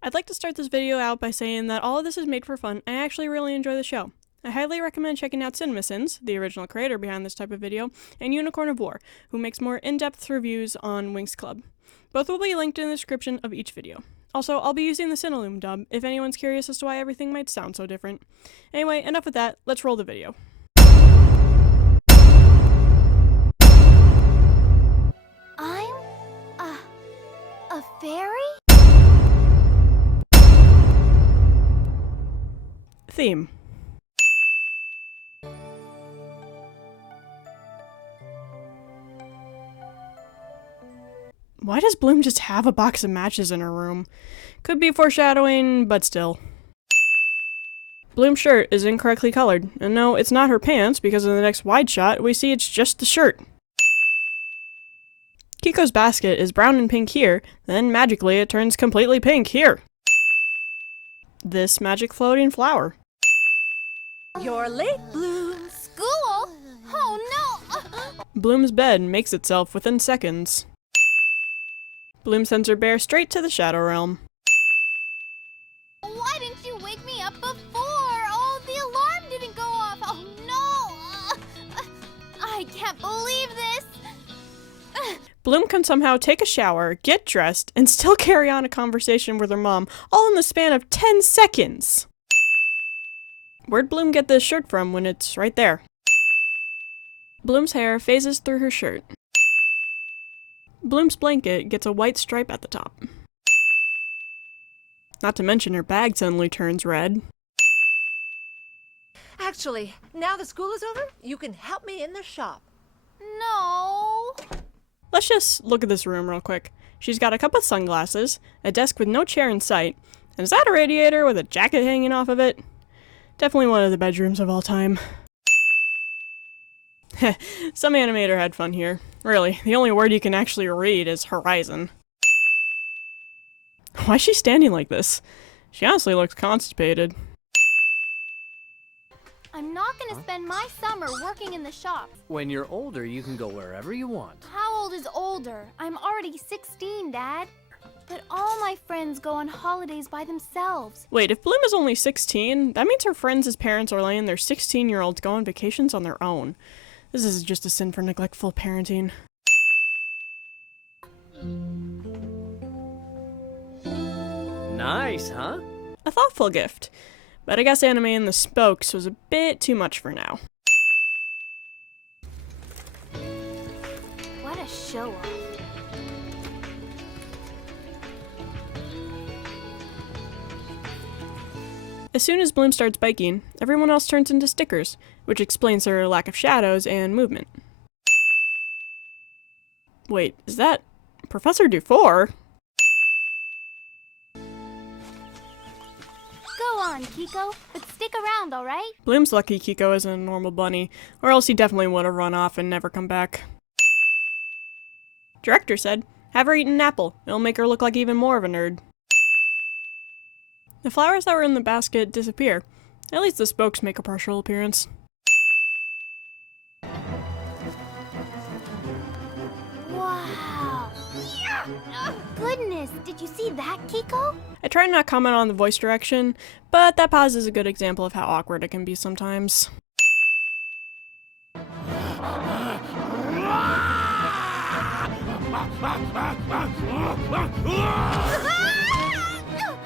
I'd like to start this video out by saying that all of this is made for fun, and I actually really enjoy the show. I highly recommend checking out CinemaSins, the original creator behind this type of video, and Unicorn of War, who makes more in-depth reviews on Winx Club. Both will be linked in the description of each video. Also, I'll be using the Cineloom dub if anyone's curious as to why everything might sound so different. Anyway, enough with that, let's roll the video. I'm a fairy? Theme. Why does Bloom just have a box of matches in her room? Could be foreshadowing, but still. Bloom's shirt is incorrectly colored, and no, it's not her pants, because in the next wide shot, we see it's just the shirt. Kiko's basket is brown and pink here, then magically it turns completely pink here. This magic floating flower. You're late, Bloom. School? Oh no! Bloom's bed makes itself within seconds. Bloom sends her bear straight to the Shadow Realm. Why didn't you wake me up before? Oh, the alarm didn't go off. Oh no! I can't believe this. Bloom can somehow take a shower, get dressed, and still carry on a conversation with her mom, all in the span of 10 seconds. Where'd Bloom get this shirt from when it's right there? Bloom's hair phases through her shirt. Bloom's blanket gets a white stripe at the top. Not to mention her bag suddenly turns red. Actually, now the school is over, you can help me in the shop. No. Let's just look at this room real quick. She's got a couple of sunglasses, a desk with no chair in sight, and is that a radiator with a jacket hanging off of it? Definitely one of the bedrooms of all time. Heh, some animator had fun here. Really, the only word you can actually read is horizon. Why is she standing like this? She honestly looks constipated. I'm not gonna spend my summer working in the shop. When you're older, you can go wherever you want. How old is older? I'm already 16, Dad. But all my friends go on holidays by themselves. Wait, if Bloom is only 16, that means her friends' parents are letting their 16-year-olds go on vacations on their own. This is just a sin for neglectful parenting. Nice, huh? A thoughtful gift, but I guess animating the spokes was a bit too much for now. What a show-off. As soon as Bloom starts biking, everyone else turns into stickers, which explains her lack of shadows and movement. Wait, is that Professor Dufour? Go on, Kiko, but stick around, alright? Bloom's lucky Kiko isn't a normal bunny, or else he definitely would have run off and never come back. Director said, have her eat an apple, it'll make her look like even more of a nerd. The flowers that were in the basket disappear. At least the spokes make a partial appearance. Wow! Goodness, did you see that, Kiko? I try not to comment on the voice direction, but that pause is a good example of how awkward it can be sometimes.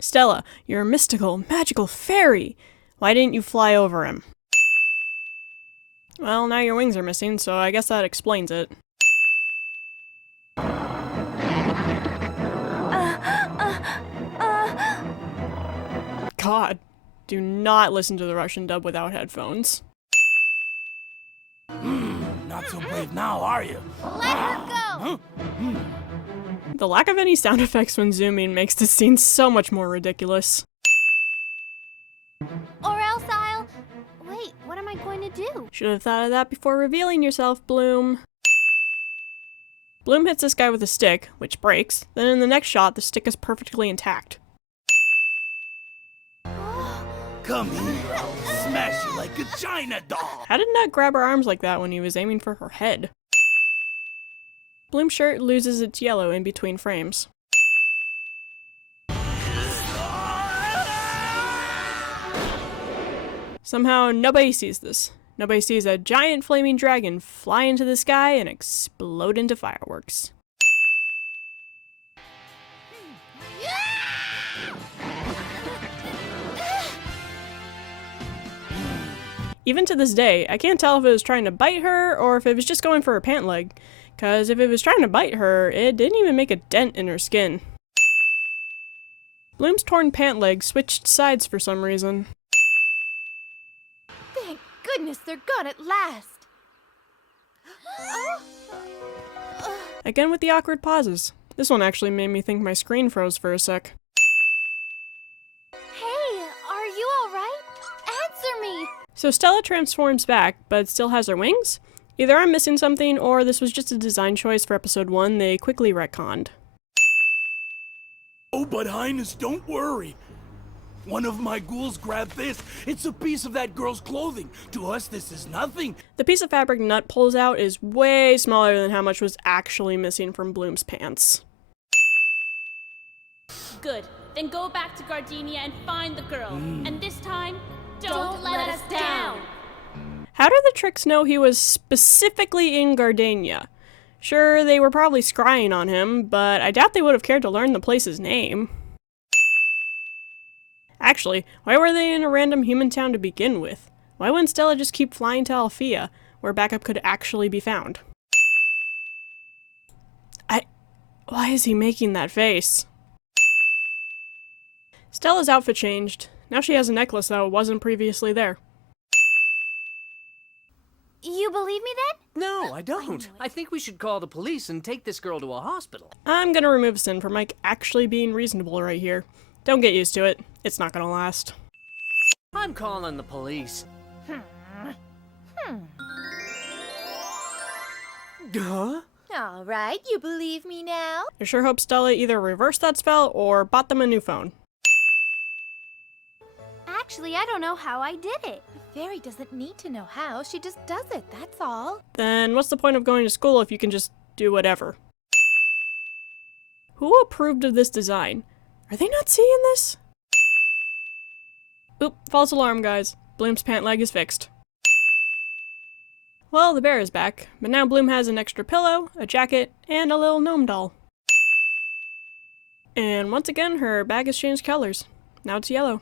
Stella, you're a mystical, magical fairy! Why didn't you fly over him? Well, now your wings are missing, so I guess that explains it. God, do not listen to the Russian dub without headphones. Not so brave now, are you? Let her go! The lack of any sound effects when zooming makes this scene so much more ridiculous. Or else I'll... Wait, what am I going to do? Should have thought of that before revealing yourself, Bloom. Bloom hits this guy with a stick, which breaks, then in the next shot, the stick is perfectly intact. Come here, I'll smash you like a China doll. How did Nut grab her arms like that when he was aiming for her head? Bloom's shirt loses its yellow in between frames. Stop Somehow nobody sees this. Nobody sees a giant flaming dragon fly into the sky and explode into fireworks. Even to this day, I can't tell if it was trying to bite her or if it was just going for her pant leg. Cause if it was trying to bite her, it didn't even make a dent in her skin. Bloom's torn pant leg switched sides for some reason. Thank goodness they're gone at last. Again with the awkward pauses. This one actually made me think my screen froze for a sec. Hey, are you alright? Answer me! So Stella transforms back, but still has her wings? Either I'm missing something, or this was just a design choice for episode 1 they quickly retconned. Oh, but Highness, don't worry. One of my ghouls grabbed this. It's a piece of that girl's clothing. To us, this is nothing. The piece of fabric Nut pulls out is way smaller than how much was actually missing from Bloom's pants. Good. Then go back to Gardenia and find the girl. And this time, don't let us down. How did the Tricks know he was specifically in Gardenia? Sure, they were probably scrying on him, but I doubt they would have cared to learn the place's name. Actually, why were they in a random human town to begin with? Why wouldn't Stella just keep flying to Alfea, where backup could actually be found? Why is he making that face? Stella's outfit changed. Now she has a necklace that wasn't previously there. You believe me then? No, I don't. I think we should call the police and take this girl to a hospital. I'm gonna remove Sin for Mike actually being reasonable right here. Don't get used to it. It's not gonna last. I'm calling the police. Huh? Alright, you believe me now? I sure hope Stella either reversed that spell or bought them a new phone. Actually, I don't know how I did it. A fairy doesn't need to know how, she just does it, that's all. Then what's the point of going to school if you can just do whatever? Who approved of this design? Are they not seeing this? Oop, false alarm, guys. Bloom's pant leg is fixed. Well, the bear is back, but now Bloom has an extra pillow, a jacket, and a little gnome doll. And once again, her bag has changed colors. Now it's yellow.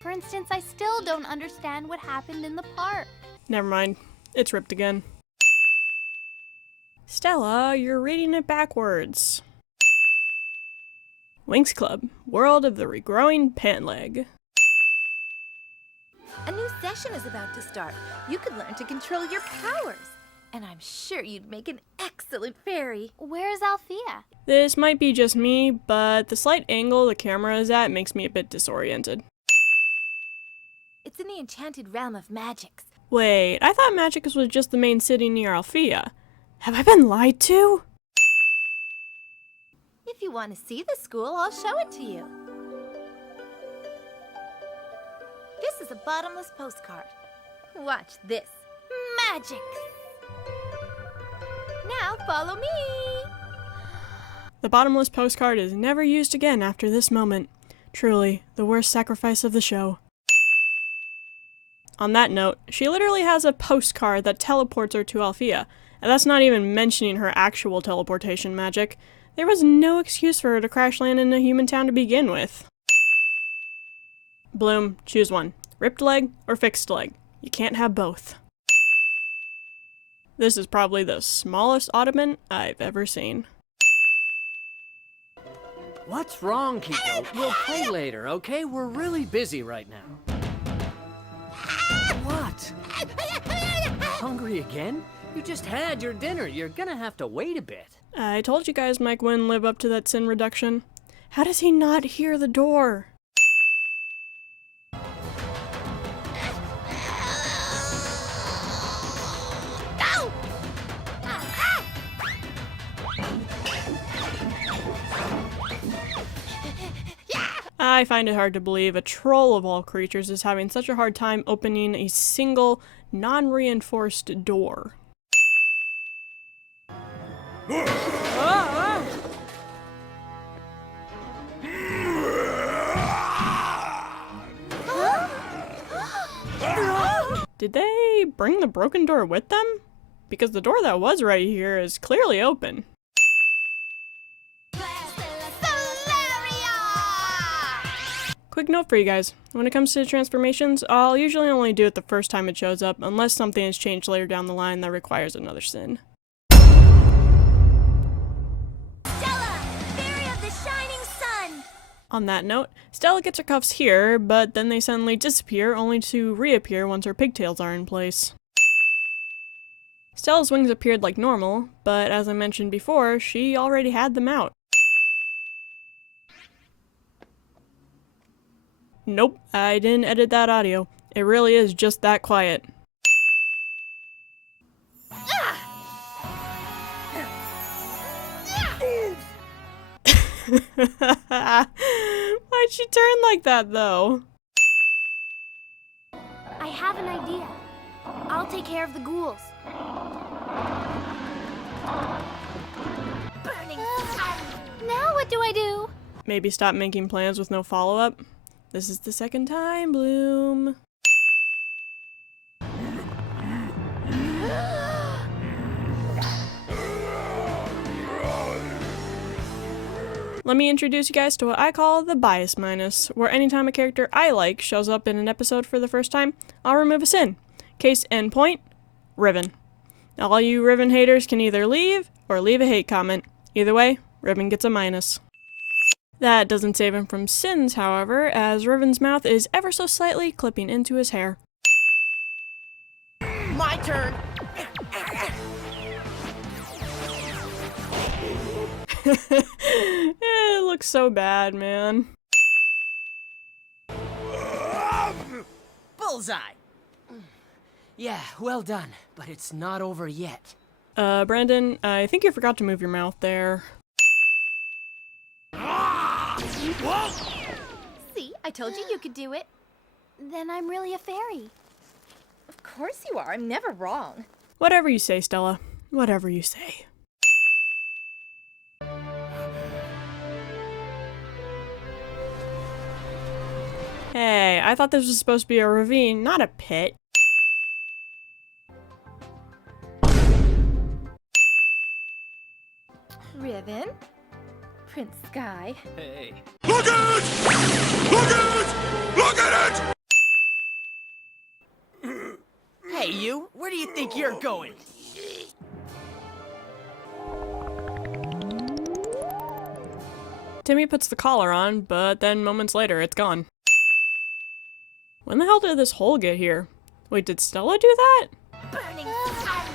For instance, I still don't understand what happened in the park. Never mind. It's ripped again. Stella, you're reading it backwards. Winx Club, World of the Regrowing Pant Leg. A new session is about to start. You could learn to control your powers. And I'm sure you'd make an excellent fairy. Where's Alfea? This might be just me, but the slight angle the camera is at makes me a bit disoriented. It's in the enchanted realm of magics. Wait, I thought Magicus was just the main city near Alfea. Have I been lied to? If you want to see the school, I'll show it to you. This is a bottomless postcard. Watch this. Magic! Now follow me! The bottomless postcard is never used again after this moment. Truly, the worst sacrifice of the show. On that note, she literally has a postcard that teleports her to Alfea, and that's not even mentioning her actual teleportation magic. There was no excuse for her to crash land in a human town to begin with. Bloom, choose one. Ripped leg or fixed leg. You can't have both. This is probably the smallest ottoman I've ever seen. What's wrong, Kiko? We'll play later, okay? We're really busy right now. What? Hungry again? You just had your dinner. You're gonna have to wait a bit. I told you guys Mike wouldn't live up to that sin reduction. How does he not hear the door? I find it hard to believe a troll of all creatures is having such a hard time opening a single, non-reinforced door. Did they bring the broken door with them? Because the door that was right here is clearly open. Quick note for you guys, when it comes to transformations, I'll usually only do it the first time it shows up, unless something has changed later down the line that requires another sin. On that note, Stella gets her cuffs here, but then they suddenly disappear, only to reappear once her pigtails are in place. Stella's wings appeared like normal, but as I mentioned before, she already had them out. Nope, I didn't edit that audio. It really is just that quiet. Why'd she turn like that, though? I have an idea. I'll take care of the ghouls. Burning sun. Now what do I do? Maybe stop making plans with no follow-up? This is the second time, Bloom. Let me introduce you guys to what I call the bias minus, where anytime a character I like shows up in an episode for the first time, I'll remove a sin. Case in point, Riven. Now all you Riven haters can either leave or leave a hate comment. Either way, Riven gets a minus. That doesn't save him from sins, however, as Riven's mouth is ever so slightly clipping into his hair. My turn! It looks so bad, man. Bullseye! Yeah, well done, but it's not over yet. Brandon, I think you forgot to move your mouth there. See, I told you you could do it. Then I'm really a fairy. Of course you are. I'm never wrong. Whatever you say, Stella. Whatever you say. Hey, I thought this was supposed to be a ravine, not a pit. Riven, Prince Sky. Hey. Look at it! Look at it! Look at it! Hey, you! Where do you think you're going? Timmy puts the collar on, but then moments later, it's gone. When the hell did this hole get here? Wait, did Stella do that? Burning sun.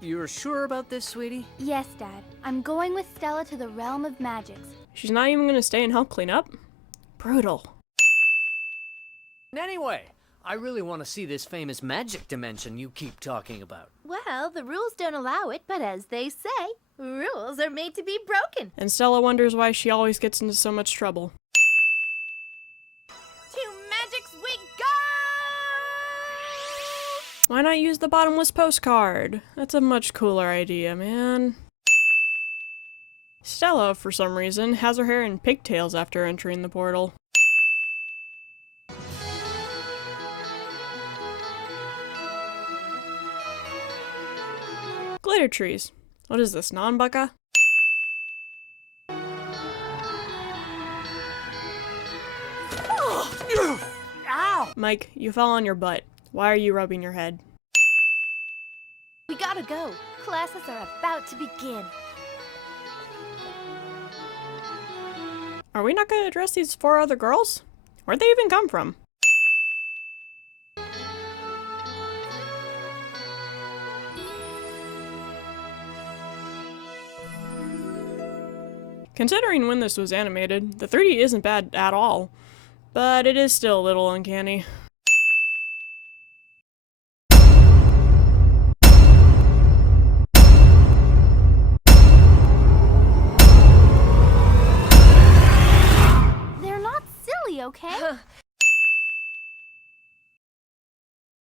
You're sure about this, sweetie? Yes, Dad. I'm going with Stella to the realm of magics. She's not even gonna stay and help clean up? Brutal. Anyway, I really want to see this famous magic dimension you keep talking about. Well, the rules don't allow it, but as they say, rules are made to be broken. And Stella wonders why she always gets into so much trouble. To magics we go! Why not use the bottomless postcard? That's a much cooler idea, man. Stella, for some reason, has her hair in pigtails after entering the portal. Glitter trees. What is this, non-bucka? Ow! Mike, you fell on your butt. Why are you rubbing your head? We gotta go. Classes are about to begin. Are we not going to address these 4 other girls? Where'd they even come from? Considering when this was animated, the 3D isn't bad at all, but it is still a little uncanny.